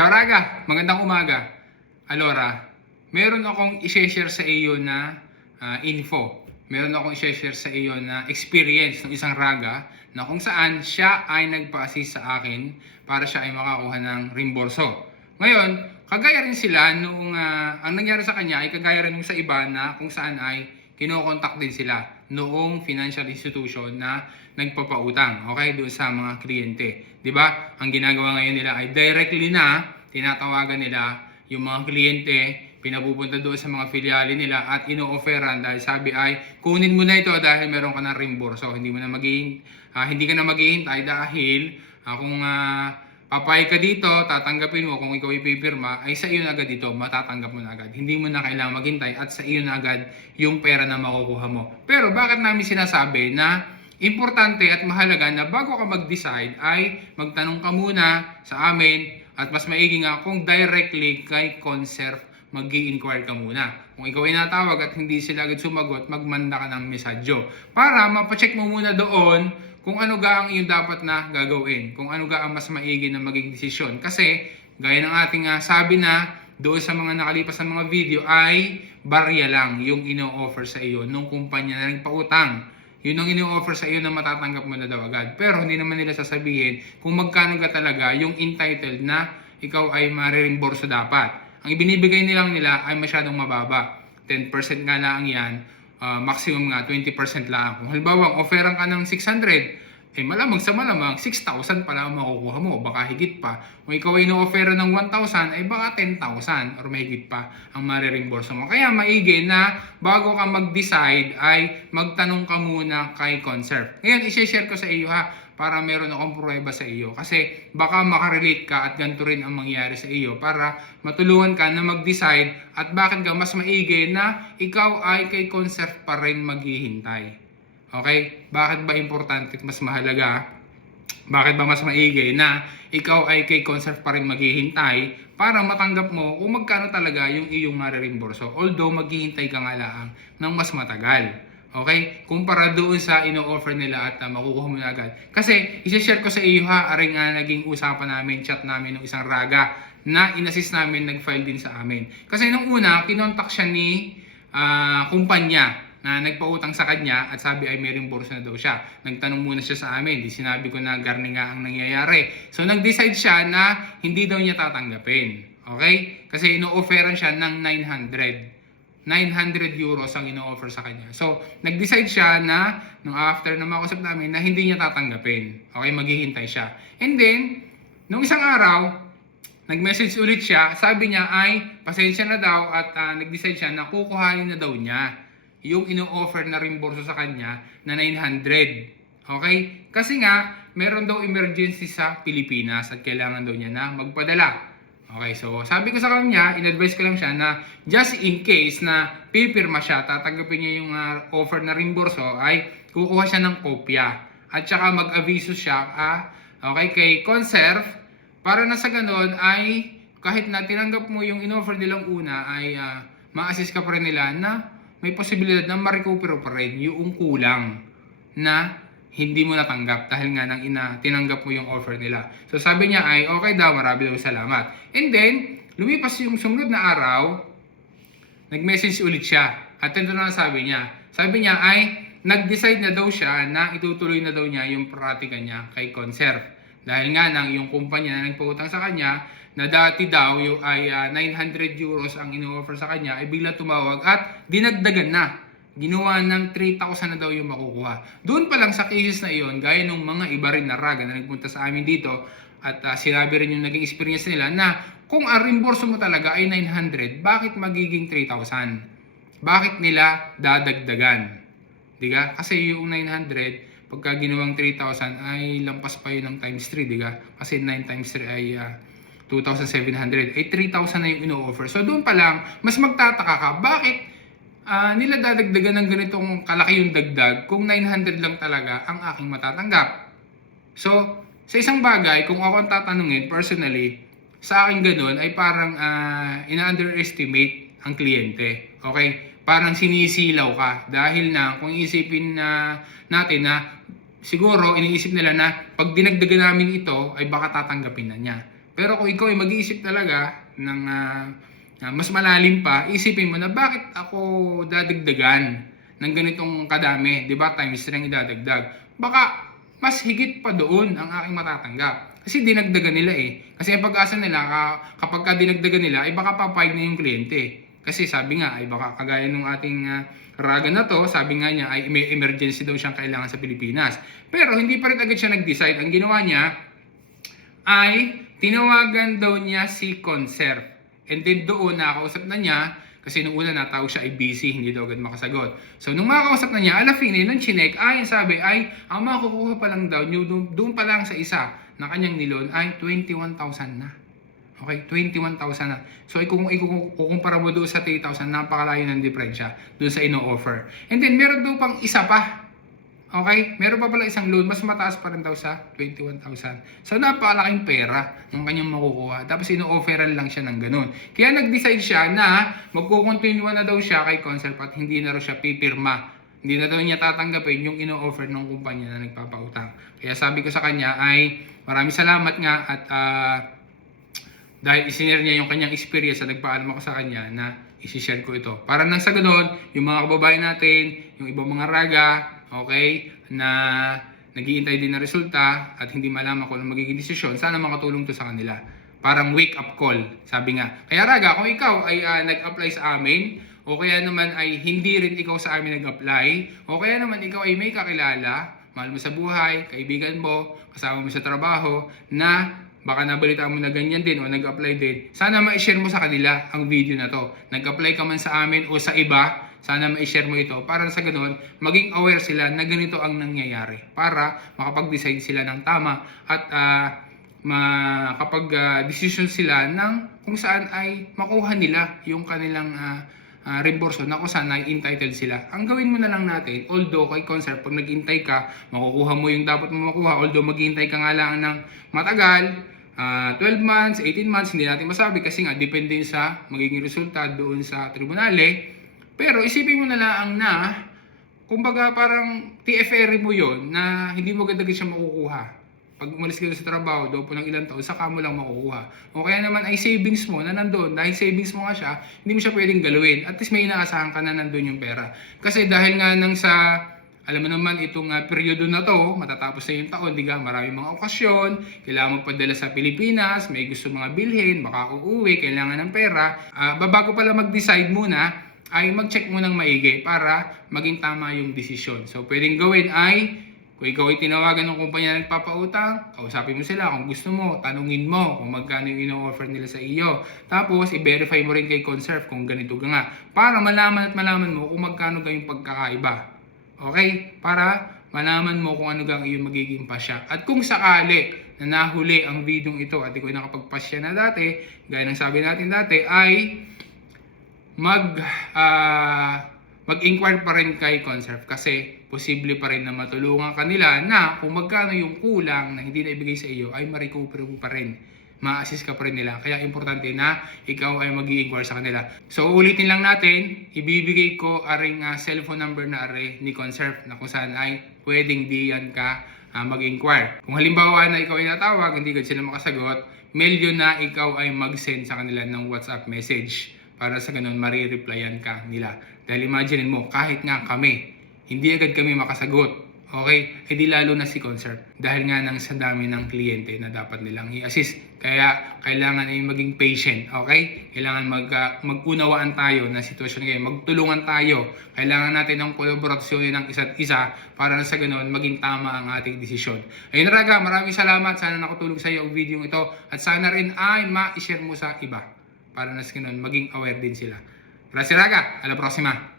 Ciao Raga, magandang umaga. Alora, meron akong i-share sa iyo na ah, info. Meron akong i-share sa iyo na experience ng isang Raga na kung saan siya ay nagpa-assist sa akin para siya ay makakuha ng reimburso. Ngayon, kagaya rin sila nung ah, ang nangyari sa kanya ay kagaya rin sa iba na kung saan ay kinokontak din sila noong financial institution na nagpapautang, okay, doon sa mga kliyente. 'Di ba? Ang ginagawa ngayon nila ay directly na tinatawagan nila yung mga kliyente, pinapupunta doon sa mga filiale nila at ino-offeran dahil sabi ay kunin mo na ito dahil meron ka ng reimburso. Hindi mo na magiging ah, hindi ka na maghihintay dahil ah, kung ah, papayag ka dito, tatanggapin mo kung ikaw ipipirma, ay sa iyo na agad ito, matatanggap mo na agad. Hindi mo na kailangang maghintay at sa iyo na agad yung pera na makukuha mo. Pero bakit namin sinasabi na importante at mahalaga na bago ka mag-decide ay magtanong ka muna sa amin at mas maigi nga kung directly kay Conserve mag inquire ka muna. Kung ikaw ay natawag at hindi sila agad sumagot, magmanda ka ng mesadyo. Para mapacheck mo muna doon kung ano ga ang iyong dapat na gagawin. Kung ano ga ang mas maigi na maging desisyon. Kasi, gaya ng ating ah, sabi na, doon sa mga nakalipas na mga video ay barya lang yung ino-offer sa iyo nung kumpanya na nagpautang. Yun ang ino-offer sa iyo na matatanggap mo na daw agad. Pero hindi naman nila sasabihin kung magkano ka talaga yung entitled na ikaw ay maririmborso dapat. Ang ibinibigay nilang nila ay masyadong mababa. 10% nga lang yan, ah, maximum nga 20% lang. Kung halimbawa, offeran ka ng 600, eh malamang sa malamang 6,000 pa lang ang makukuha mo, baka higit pa. Kung ikaw ay ino-offera ng 1,000, ay baka 10,000 or mahigit pa ang maririmborso mo. Kaya maigi na bago ka mag-decide ay magtanong ka muna kay Conserve. Ngayon, isi-share ko sa iyo ha, para meron akong pruweba sa iyo. Kasi baka makarelate ka at ganito rin ang mangyari sa iyo para matulungan ka na mag-decide at bakit ka mas maigi na ikaw ay kay Conserve pa rin maghihintay. Okay? Bakit ba importante at mas mahalaga? Bakit ba mas maigi na ikaw ay kay Conserve pa rin maghihintay para matanggap mo kung magkano talaga yung iyong maririmborso. Although maghihintay ka nga lang ng mas matagal. Okay? Kumpara doon sa ino-offer nila at uh, makukuha mo na agad. Kasi, isi-share ko sa iyo ha, aring nga naging usapan namin, chat namin ng isang raga na inassist namin, nag-file din sa amin. Kasi nung una, kinontak siya ni ah, kumpanya na nagpautang sa kanya at sabi ay may reimburso na daw siya. Nagtanong muna siya sa amin, di sinabi ko na garni nga ang nangyayari. So nag-decide siya na hindi daw niya tatanggapin. Okay? Kasi ino-offeran siya ng 900. 900 euros ang ino-offer sa kanya. So, nag-decide siya na, nung after na makausap namin, na hindi niya tatanggapin. Okay, maghihintay siya. And then, nung isang araw, nag-message ulit siya, sabi niya ay, pasensya na daw at ah, nag-decide siya na kukuhanin na daw niya yung ino-offer na reimburso sa kanya na 900. Okay? Kasi nga, meron daw emergency sa Pilipinas at kailangan daw niya na magpadala. Okay, so sabi ko sa kanya, in-advise ko lang siya na just in case na pipirma siya, tatanggapin niya yung ah, offer na reimburso, ay kukuha siya ng kopya. At saka mag-aviso siya ah, okay, kay Conserve para na sa ganun ay kahit na tinanggap mo yung in-offer nilang una ay ah, ma-assist ka pa rin nila na may posibilidad na ma-recover pa rin yung kulang na hindi mo natanggap dahil nga nang ina tinanggap mo yung offer nila. So sabi niya ay okay daw, marami daw salamat. And then, lumipas yung sumunod na araw, nag-message ulit siya. At ito na sabi niya. Sabi niya ay nag-decide na daw siya na itutuloy na daw niya yung pratika niya kay Conserve. Dahil nga nang yung kumpanya na nagpautang sa kanya na dati daw yung ay ah, 900 euros ang ino-offer sa kanya ay bigla tumawag at dinagdagan na. Ginawa ng 3,000 na daw yung makukuha. Doon pa lang sa cases na iyon, gaya ng mga iba rin na raga na nagpunta sa amin dito at ah, sinabi rin yung naging experience nila na kung ang reimburso mo talaga ay 900, bakit magiging 3,000? Bakit nila dadagdagan? Di ka? Kasi yung 900, pagka ginawang 3,000 ay lampas pa yun ng times 3, di ka? Kasi 9 times 3 ay ah, 2,700. Ay 3,000 na yung ino-offer. So doon pa lang, mas magtataka ka, bakit ah, nila dadagdagan ng ganitong kalaki yung dagdag kung 900 lang talaga ang aking matatanggap? So, sa isang bagay, kung ako ang tatanungin personally, sa akin ganun ay parang ah, ina-underestimate ang kliyente. Okay? Parang sinisilaw ka dahil na kung isipin na natin na siguro iniisip nila na pag dinagdagan namin ito ay baka tatanggapin na niya. Pero kung ikaw ay mag-iisip talaga ng ah, ah, mas malalim pa, isipin mo na bakit ako dadagdagan ng ganitong kadami, 'di ba? Times 3 ang idadagdag. Baka mas higit pa doon ang aking matatanggap. Kasi dinagdagan nila eh. Kasi ang pag-asa nila ka- kapag ka dinagdagan nila ay baka papayag na yung kliyente. Kasi sabi nga ay baka kagaya ng ating ah, raga na to, sabi nga niya ay may emergency daw siyang kailangan sa Pilipinas. Pero hindi pa rin agad siya nag-decide. Ang ginawa niya ay tinawagan daw niya si Conserve. And then doon nakausap na niya kasi nung una natawag siya ay busy, hindi daw agad makasagot. So nung makakausap na niya, alafine, nung chinek, ay sabi ay ang makukuha pa lang daw, doon, doon pa lang sa isa na kanyang nilon ay 21,000 na. Okay, 21,000 na. So kung ikukumpara mo doon sa 3,000, napakalayo ng diferensya doon sa ino-offer. And then meron doon pang isa pa. Okay? Meron pa pala isang loan, mas mataas pa rin daw sa 21,000. So napakalaking pera ng kanyang makukuha. Tapos ino-offeran lang siya ng ganun. Kaya nag-decide siya na magkukontinue na daw siya kay Consel at hindi na raw siya pipirma. Hindi na daw niya tatanggapin yung ino-offer ng kumpanya na nagpapautang. Kaya sabi ko sa kanya ay maraming salamat nga at ah, dahil isinare niya yung kanyang experience na nagpaalam ako sa kanya na isi-share ko ito. Para nang sa ganun, yung mga kababayan natin, yung ibang mga raga, okay, na naghihintay din ng resulta at hindi malaman kung ano magiging desisyon, sana makatulong to sa kanila. Parang wake up call, sabi nga. Kaya raga, kung ikaw ay ah, nag-apply sa amin, o kaya naman ay hindi rin ikaw sa amin nag-apply, o kaya naman ikaw ay may kakilala, mahal mo sa buhay, kaibigan mo, kasama mo sa trabaho, na baka nabalita mo na ganyan din o nag-apply din, sana ma-share mo sa kanila ang video na to. Nag-apply ka man sa amin o sa iba, sana ma-share mo ito para sa ganun, maging aware sila na ganito ang nangyayari para makapag-decide sila ng tama at ah, makapag-decision sila ng kung saan ay makuha nila yung kanilang ah, uh, reimburso na kung saan ay entitled sila. Ang gawin mo na lang natin, although kay concert, pag naghintay ka, makukuha mo yung dapat mo makuha, although maghintay ka nga lang ng matagal, ah, 12 months, 18 months, hindi natin masabi kasi nga depende sa magiging resulta doon sa tribunale. Pero isipin mo na lang na, kumbaga parang TFR mo yon na hindi mo agad-agad siya makukuha pag umalis ka sa trabaho, daw po ng ilang taon, saka mo lang makukuha. O kaya naman ay savings mo na nandoon, dahil savings mo nga siya, hindi mo siya pwedeng galawin. At least may inaasahan ka na nandoon yung pera. Kasi dahil nga nang sa, alam mo naman, itong uh, periodo na to, matatapos na yung taon, di ba? Maraming mga okasyon, kailangan magpadala sa Pilipinas, may gusto mga bilhin, baka uuwi, kailangan ng pera. Ah, babago pala mag-decide muna, ay mag-check mo ng maigi para maging tama yung desisyon. So, pwedeng gawin ay kung ikaw ay tinawagan ng kumpanya na nagpapautang, kausapin mo sila kung gusto mo, tanungin mo kung magkano yung ino-offer nila sa iyo. Tapos, i-verify mo rin kay Conserve kung ganito ka nga. Para malaman at malaman mo kung magkano ga yung pagkakaiba. Okay? Para malaman mo kung ano ga ang iyong magiging pasya. At kung sakali na nahuli ang video ito at ikaw nakapagpasya na dati, gaya ng sabi natin dati, ay mag ah, mag-inquire pa rin kay Conserve kasi posible pa rin na matulungan kanila na kung magkano yung kulang na hindi na ibigay sa iyo ay ma-recover mo pa rin. Ma-assist ka pa rin nila. Kaya importante na ikaw ay mag inquire sa kanila. So ulitin lang natin, ibibigay ko aring ah, cellphone number na are ni Conserve na kung saan ay pwedeng diyan ka ah, mag-inquire. Kung halimbawa na ikaw ay natawag, hindi ka sila makasagot, mail yun na ikaw ay mag-send sa kanila ng WhatsApp message para sa ganun marireplyan ka nila. Dahil imagine mo, kahit nga kami, hindi agad kami makasagot. Okay? Hindi lalo na si concert. Dahil nga nang sa dami ng kliyente na dapat nilang i-assist. Kaya kailangan ay maging patient. Okay? Kailangan mag, ah, mag-unawaan tayo na sitwasyon ngayon. Magtulungan tayo. Kailangan natin ng kolaborasyon ng isa't isa para sa ganun maging tama ang ating desisyon. Ayun Raga, maraming salamat. Sana nakatulong sa iyo ang video ito. At sana rin ay ma-share mo sa iba para na sa ganun maging aware din sila. Gracias Raga. A la próxima.